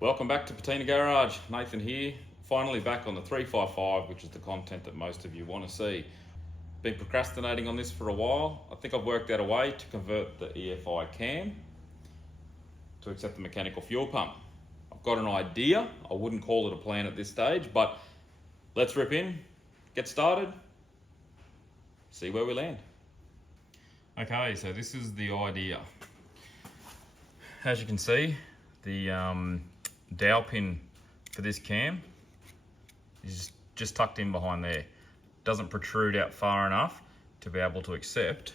Welcome back to Patina Garage. Nathan here, finally back on the 355, which is the content that most of you want to see. Been procrastinating on this for a while. I think I've worked out a way to convert the EFI cam to accept the mechanical fuel pump. I've got an idea. I wouldn't call it a plan at this stage, but let's rip in, get started, see where we land. Okay, so this is the idea. As you can see, the dowel pin for this cam is just tucked in behind there. Doesn't protrude out far enough to be able to accept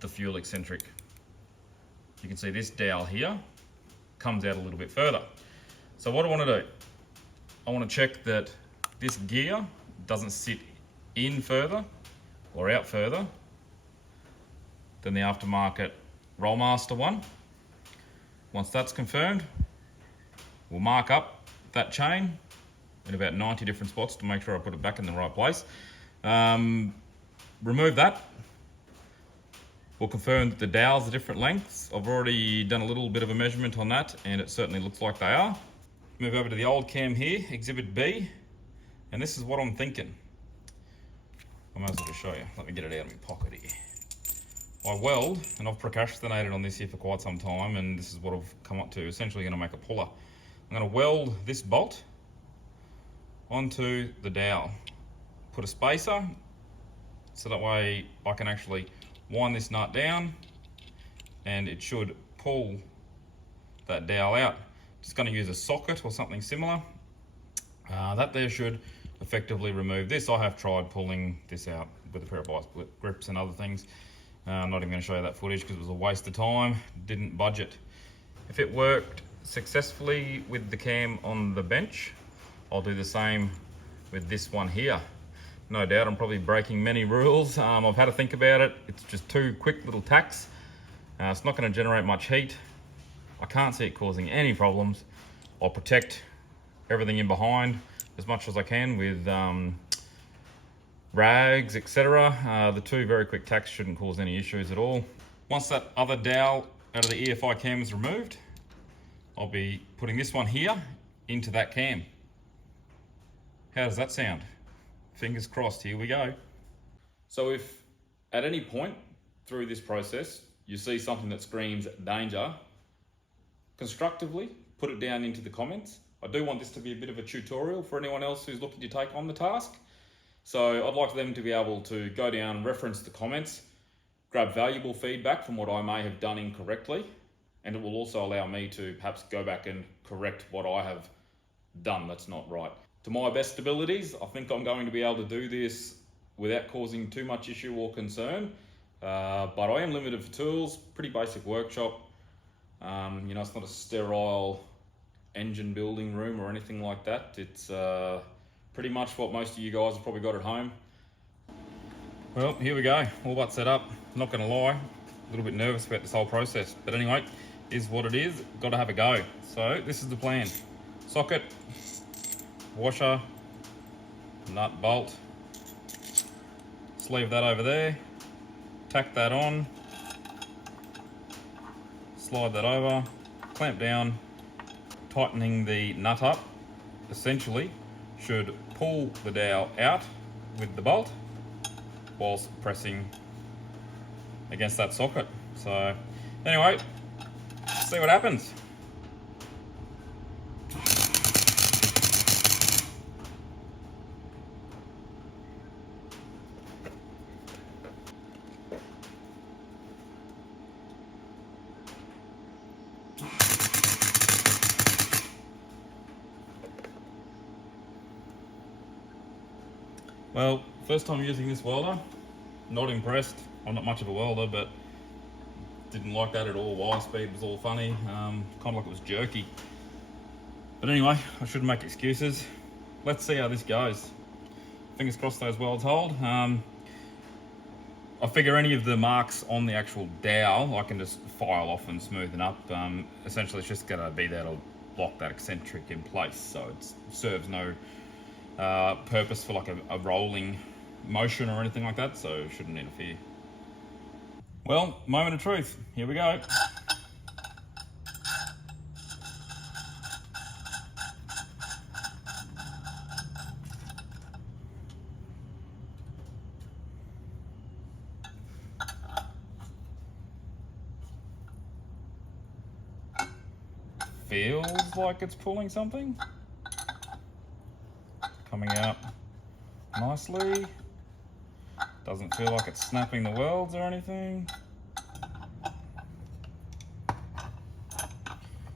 the fuel eccentric. You can see this dowel here comes out a little bit further. So what I want to do, I want to check that this gear doesn't sit in further or out further than the aftermarket Rollmaster one. Once that's confirmed, we'll mark up that chain in about 90 different spots to make sure I put it back in the right place. Remove that. We'll confirm that the dowels are different lengths. I've already done a little bit of a measurement on that and it certainly looks like they are. Move over to the old cam here, Exhibit B, and this is what I'm thinking. I might as well just show you. Let me get it out of my pocket here. I weld, and I've procrastinated on this here for quite some time, and this is what I've come up to. Essentially going to make a puller. I'm going to weld this bolt onto the dowel. Put a spacer, so that way I can actually wind this nut down, and it should pull that dowel out. Just going to use a socket or something similar. That there should effectively remove this. I have tried pulling this out with a pair of bisplit grips and other things. I'm not even going to show you that footage because it was a waste of time. Didn't budget. If it worked successfully with the cam on the bench, I'll do the same with this one here. No doubt I'm probably breaking many rules. I've had to think about it. It's just two quick little tacks. It's not going to generate much heat. I can't see it causing any problems. I'll protect everything in behind as much as I can with rags, etc. The two very quick tacks shouldn't cause any issues at all. Once that other dowel out of the EFI cam is removed, I'll be putting this one here into that cam. How does that sound? Fingers crossed, here we go. So if at any point through this process you see something that screams danger, constructively put it down into the comments. I do want this to be a bit of a tutorial for anyone else who's looking to take on the task. So I'd like them to be able to go down, reference the comments, grab valuable feedback from what I may have done incorrectly, and it will also allow me to perhaps go back and correct what I have done that's not right. To my best abilities, I think I'm going to be able to do this without causing too much issue or concern, but I am limited for tools, pretty basic workshop. It's not a sterile engine building room or anything like that. It's pretty much what most of you guys have probably got at home. Well, here we go, all but set up. Not gonna lie, a little bit nervous about this whole process, but anyway, is what it is, gotta have a go. So this is the plan. Socket, washer, nut, bolt, sleeve that over there, tack that on, slide that over, clamp down, tightening the nut up, essentially should pull the dowel out with the bolt whilst pressing against that socket. So anyway, see what happens. Well, first time using this welder, not impressed. I'm not much of a welder, but didn't like that at all. Wire speed was all funny, kind of like it was jerky. But anyway, I shouldn't make excuses. Let's see how this goes. Fingers crossed those welds hold. I figure any of the marks on the actual dowel I can just file off and smoothen up. Essentially it's just gonna be there to lock that eccentric in place, so it serves no purpose for like a rolling motion or anything like that, so it shouldn't interfere. Well, moment of truth, here we go. feels like it's pulling something. Coming out nicely. Doesn't feel like it's snapping the welds or anything.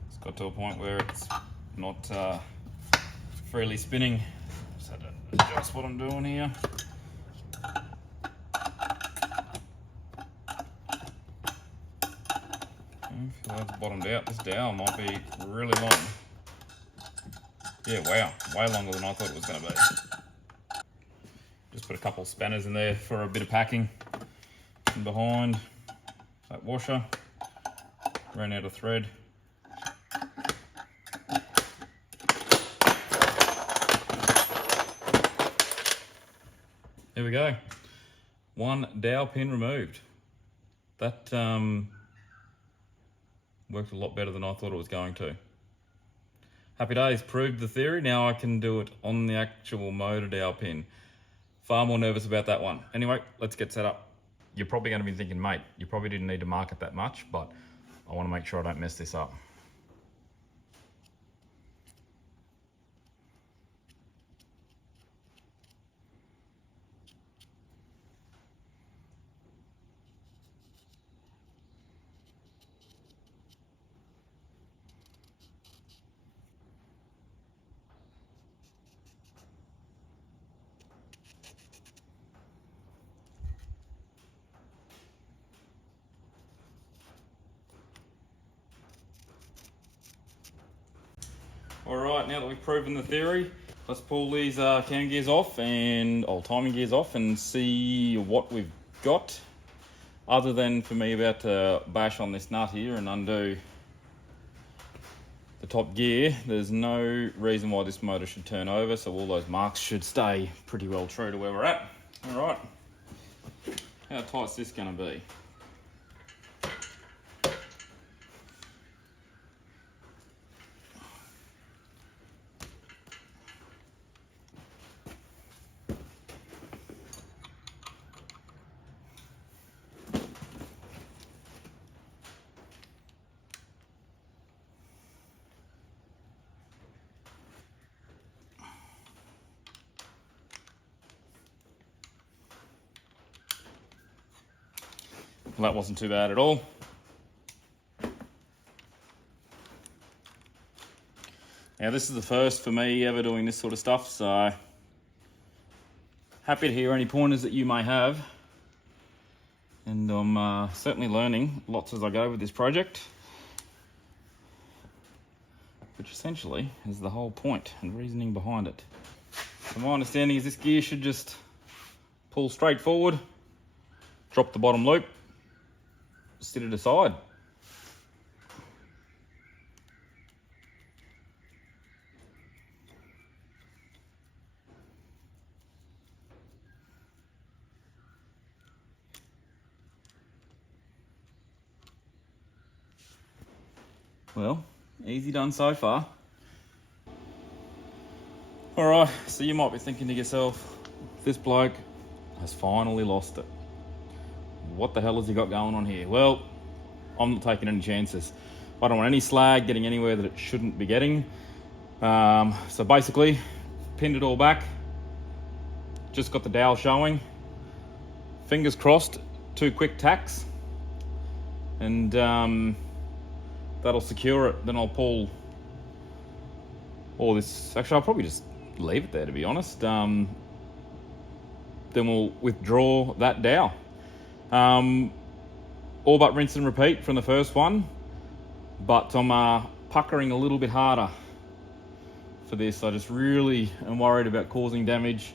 It's got to a point where it's not freely spinning. Just had to adjust what I'm doing here. I feel that's bottomed out. This dowel might be really long. Yeah, wow, way longer than I thought it was going to be. Just put a couple of spanners in there for a bit of packing. And behind that washer, ran out of thread. There we go. One dowel pin removed. That worked a lot better than I thought it was going to. Happy days, proved the theory. Now I can do it on the actual motor dowel pin. Far more nervous about that one. Anyway, let's get set up. You're probably going to be thinking, mate, you probably didn't need to mark it that much, but I want to make sure I don't mess this up. All right, now that we've proven the theory, let's pull these cam gears off and timing gears off and see what we've got. Other than for me about to bash on this nut here and undo the top gear, there's no reason why this motor should turn over, so all those marks should stay pretty well true to where we're at. All right, how tight's this gonna be? Well, that wasn't too bad at all. Now this is the first for me ever doing this sort of stuff, so happy to hear any pointers that you may have. And I'm certainly learning lots as I go with this project, which essentially is the whole point and reasoning behind it. So my understanding is this gear should just pull straight forward, drop the bottom loop, sit it aside. Well, easy done so far. All right, so you might be thinking to yourself, this bloke has finally lost it. What the hell has he got going on here? Well, I'm not taking any chances. I don't want any slag getting anywhere that it shouldn't be getting. So basically, pinned it all back, just got the dowel showing. Fingers crossed, 2 quick tacks, and that'll secure it. Then I'll pull all this. Actually, I'll probably just leave it there, to be honest. Then we'll withdraw that dowel. All but rinse and repeat from the first one, but I'm puckering a little bit harder for this. I just really am worried about causing damage.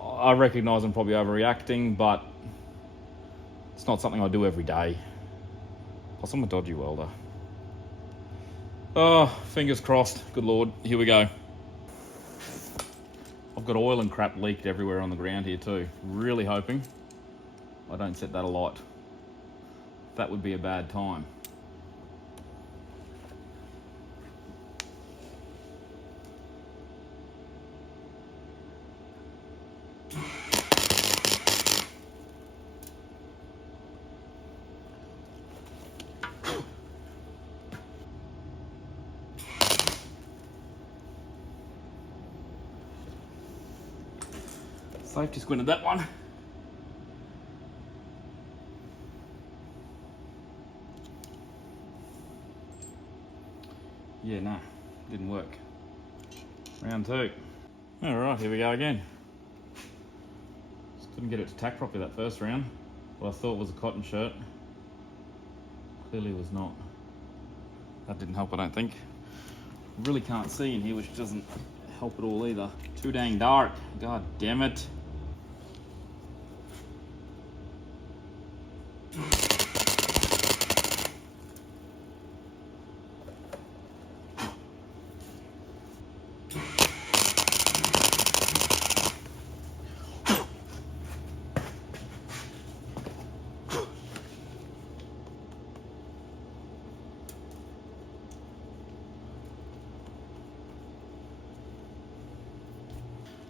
I recognise I'm probably overreacting, but it's not something I do every day. Plus, I'm a dodgy welder. Oh, fingers crossed. Good Lord. Here we go. I've got oil and crap leaked everywhere on the ground here too. Really hoping I don't set that alight. That would be a bad time. Safety squinted that one. Yeah, no, didn't work. Round 2. All right, here we go again. Just couldn't get it to tack properly that first round. What I thought was a cotton shirt clearly was not. That didn't help, I don't think. Really can't see in here, which doesn't help at all either. Too dang dark. God damn it.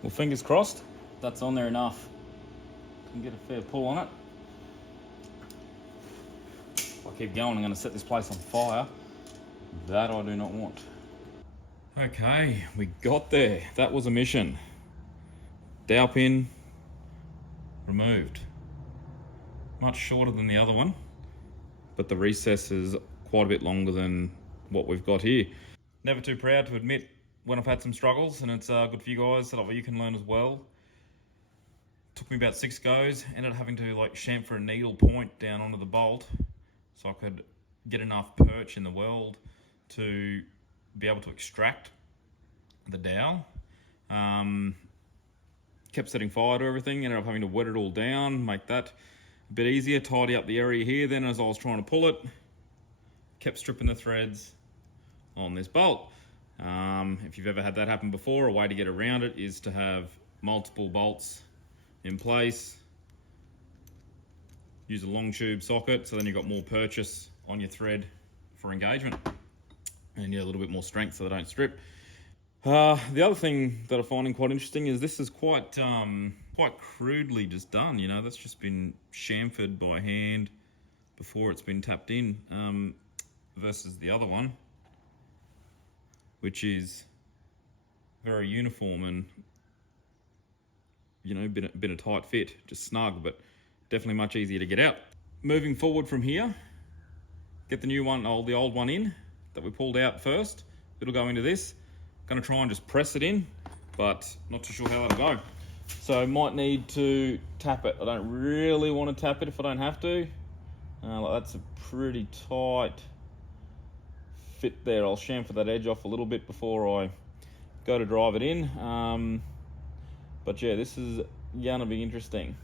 Well, fingers crossed, that's on there enough. Can get a fair pull on it. If I keep going, I'm going to set this place on fire. That I do not want. Okay, we got there. That was a mission. Dowel pin removed. Much shorter than the other one, but the recess is quite a bit longer than what we've got here. Never too proud to admit when I've had some struggles, and it's good for you guys so that you can learn as well. Took me about 6 goes, ended up having to like chamfer a needle point down onto the bolt so I could get enough perch in the weld to be able to extract the dowel. Kept setting fire to everything, ended up having to wet it all down, make that a bit easier, tidy up the area here. Then as I was trying to pull it, kept stripping the threads on this bolt. If you've ever had that happen before, a way to get around it is to have multiple bolts in place. Use a long tube socket, so then you've got more purchase on your thread for engagement. And yeah, a little bit more strength so they don't strip. The other thing that I'm finding quite interesting is this is quite crudely just done. You know, that's just been chamfered by hand before it's been tapped in, versus the other one, which is very uniform and, you know, been a tight fit, just snug, but definitely much easier to get out. Moving forward from here, get the new one, the old one in that we pulled out first. It'll go into this. Gonna try and just press it in, but not too sure how that'll go. So might need to tap it. I don't really want to tap it if I don't have to. That's a pretty tight fit there. I'll chamfer that edge off a little bit before I go to drive it in. But yeah, this is gonna be interesting.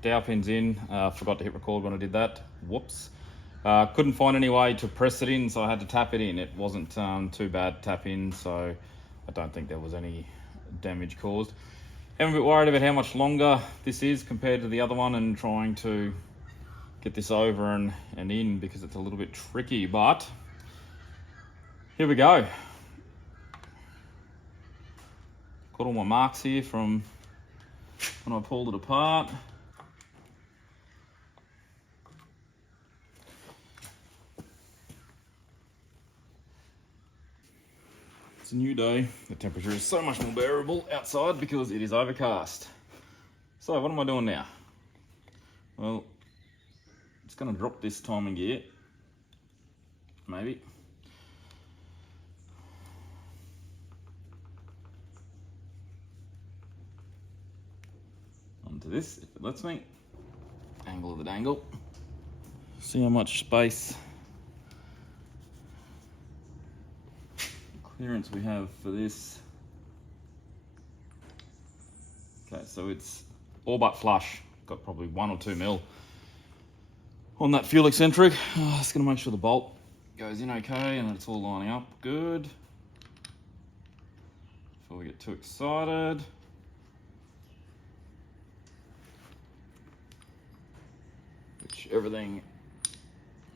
Dowel pin's in. Forgot to hit record when I did that. Whoops. Couldn't find any way to press it in, so I had to tap it in. It wasn't too bad to tap in, so I don't think there was any damage caused. I'm a bit worried about how much longer this is compared to the other one, and trying to get this over and in, because it's a little bit tricky, but here we go. Got all my marks here from when I pulled it apart. It's a new day. The temperature is so much more bearable outside because it is overcast. So what am I doing now? Well, it's going to drop this timing gear, maybe. Onto this, if it lets me. Angle of the dangle. See how much space, clearance we have for this. Okay, so it's all but flush. Got probably 1 or 2 mil on that fuel eccentric. Just gonna make sure the bolt goes in okay and that it's all lining up good before we get too excited. Which everything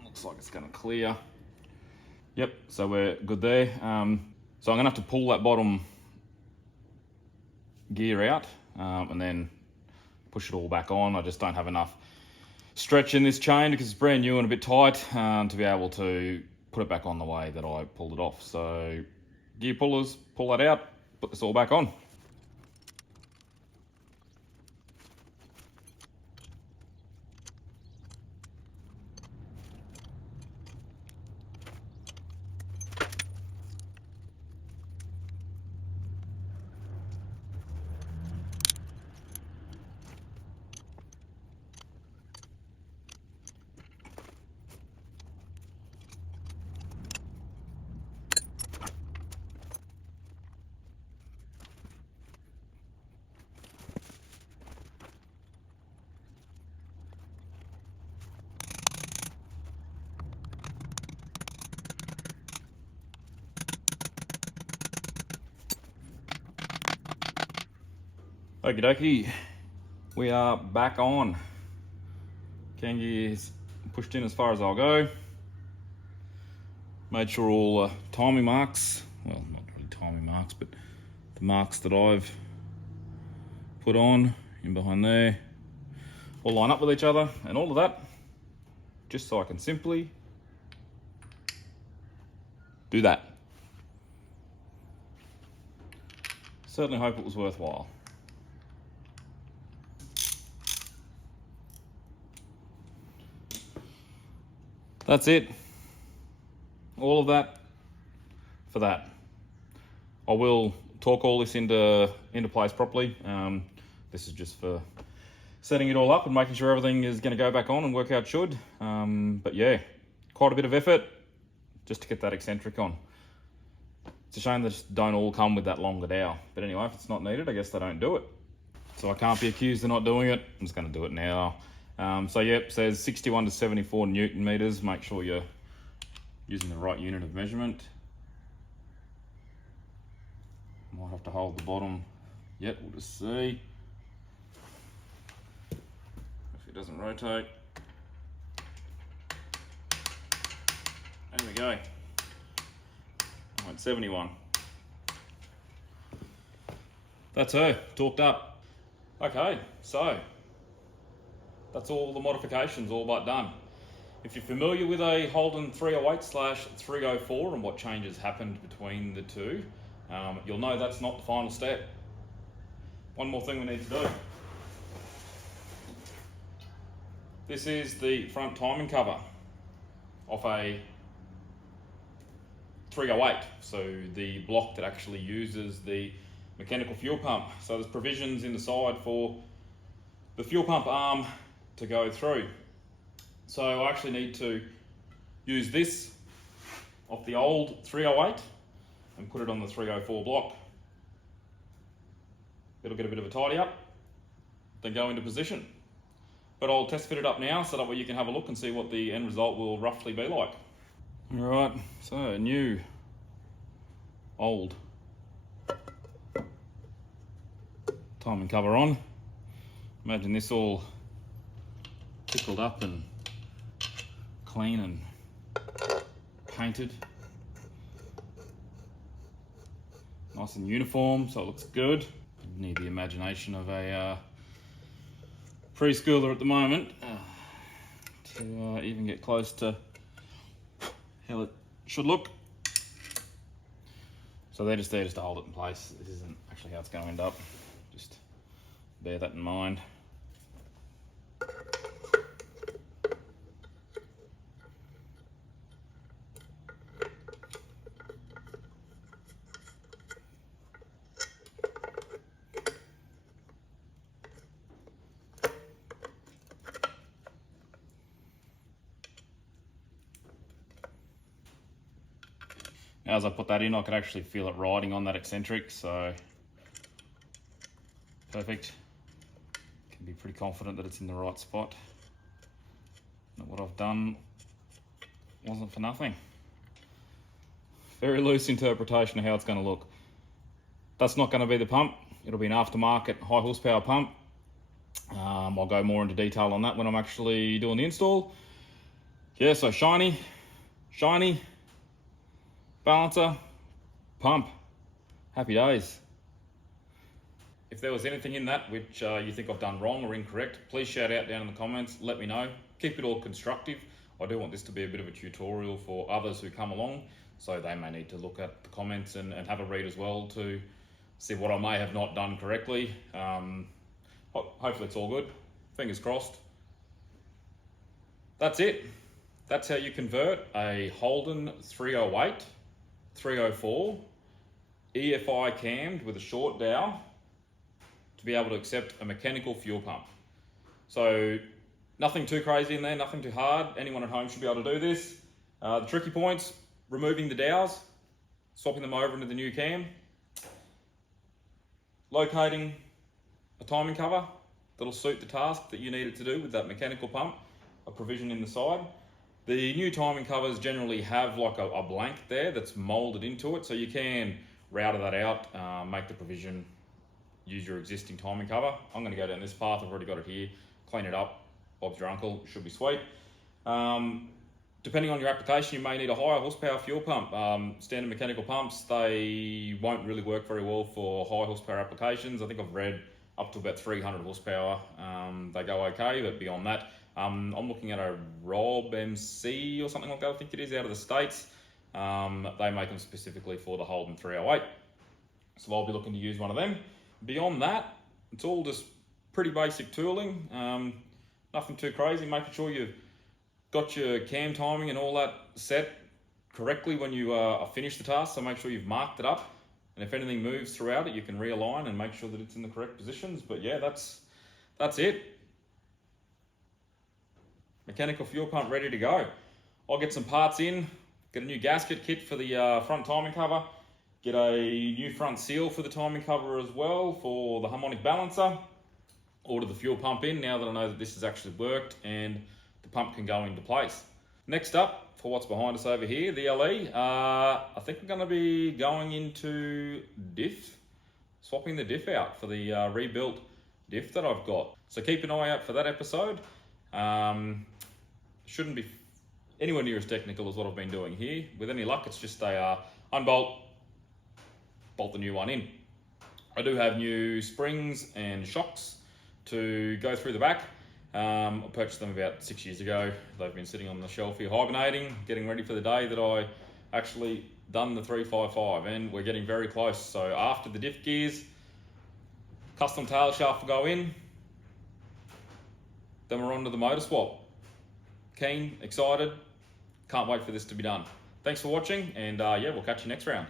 looks like it's gonna clear. Yep, so we're good there. So I'm gonna have to pull that bottom gear out and then push it all back on. I just don't have enough stretch in this chain because it's brand new and a bit tight to be able to put it back on the way that I pulled it off. So gear pullers, pull that out, put this all back on. Okie dokie, we are back on. Can gear's pushed in as far as I'll go. Made sure all timing marks, well, not really timing marks, but the marks that I've put on in behind there all line up with each other, and all of that just so I can simply do that. Certainly hope it was worthwhile. That's it. All of that for that. I will torque all this into place properly. This is just for setting it all up and making sure everything is going to go back on and work out should. But yeah, quite a bit of effort just to get that eccentric on. It's a shame they just don't all come with that longer dowel. But anyway, if it's not needed, I guess they don't do it. So I can't be accused of not doing it. I'm just going to do it now. So yep, says 61 to 74 Newton meters. Make sure you're using the right unit of measurement. Might have to hold the bottom yet, we'll just see. If it doesn't rotate. There we go. 71. That's her, torqued up. Okay, so that's all the modifications, all but done. If you're familiar with a Holden 308/304 and what changes happened between the two, you'll know that's not the final step. One more thing we need to do. This is the front timing cover of a 308, so the block that actually uses the mechanical fuel pump. So there's provisions in the side for the fuel pump arm to go through. So I actually need to use this off the old 308 and put it on the 304 block. It'll get a bit of a tidy up, then go into position. But I'll test fit it up now so that way you can have a look and see what the end result will roughly be like. All right, so new, old timing cover on. Imagine this all tickled up and clean and painted. Nice and uniform, so it looks good. Need the imagination of a preschooler at the moment to even get close to how it should look. So they're just there just to hold it in place. This isn't actually how it's going to end up. Just bear that in mind. As I put that in, I could actually feel it riding on that eccentric, so perfect. Can be pretty confident that it's in the right spot. That what I've done wasn't for nothing. Very loose interpretation of how it's going to look. That's not going to be the pump. It'll be an aftermarket high horsepower pump. I'll go more into detail on that when I'm actually doing the install. Yeah, so shiny, balancer, pump, happy days. If there was anything in that which you think I've done wrong or incorrect, please shout out down in the comments, let me know. Keep it all constructive. I do want this to be a bit of a tutorial for others who come along, so they may need to look at the comments and have a read as well to see what I may have not done correctly. Hopefully it's all good, fingers crossed. That's it. That's how you convert a Holden 308 304 EFI cammed with a short dowel to be able to accept a mechanical fuel pump. So nothing too crazy in there, nothing too hard. Anyone at home should be able to do this. The tricky points, removing the dowels, swapping them over into the new cam, locating a timing cover that'll suit the task that you need it to do with that mechanical pump, a provision in the side. The new timing covers generally have like a blank there that's molded into it, so you can router that out, make the provision use your existing timing cover. I'm going to go down this path. I've already got it here. Clean it up. Bob's your uncle. Should be sweet. Depending on your application, you may need a higher horsepower fuel pump. Standard mechanical pumps, they won't really work very well for high horsepower applications. I think I've read up to about 300 horsepower. They go okay, but beyond that, I'm looking at a Rob MC or something like that, I think it is, out of the States. They make them specifically for the Holden 308. So I'll be looking to use one of them. Beyond that, it's all just pretty basic tooling. Nothing too crazy, making sure you've got your cam timing and all that set correctly when you finish the task, so make sure you've marked it up, and if anything moves throughout it, you can realign and make sure that it's in the correct positions. But yeah, that's it. Mechanical fuel pump ready to go. I'll get some parts in, get a new gasket kit for the front timing cover, get a new front seal for the timing cover as well for the harmonic balancer, order the fuel pump in now that I know that this has actually worked and the pump can go into place. Next up, for what's behind us over here, the LE, I think I'm going to be going into diff, swapping the diff out for the rebuilt diff that I've got. So keep an eye out for that episode. Shouldn't be anywhere near as technical as what I've been doing here. With any luck, it's just a unbolt, bolt the new one in. I do have new springs and shocks to go through the back. I purchased them about 6 years ago. They've been sitting on the shelf here hibernating, getting ready for the day that I actually done the 355, and we're getting very close. So after the diff gears, custom tail shaft will go in, then we're on to the motor swap. Keen, excited, can't wait for this to be done. Thanks for watching, and yeah, we'll catch you next round.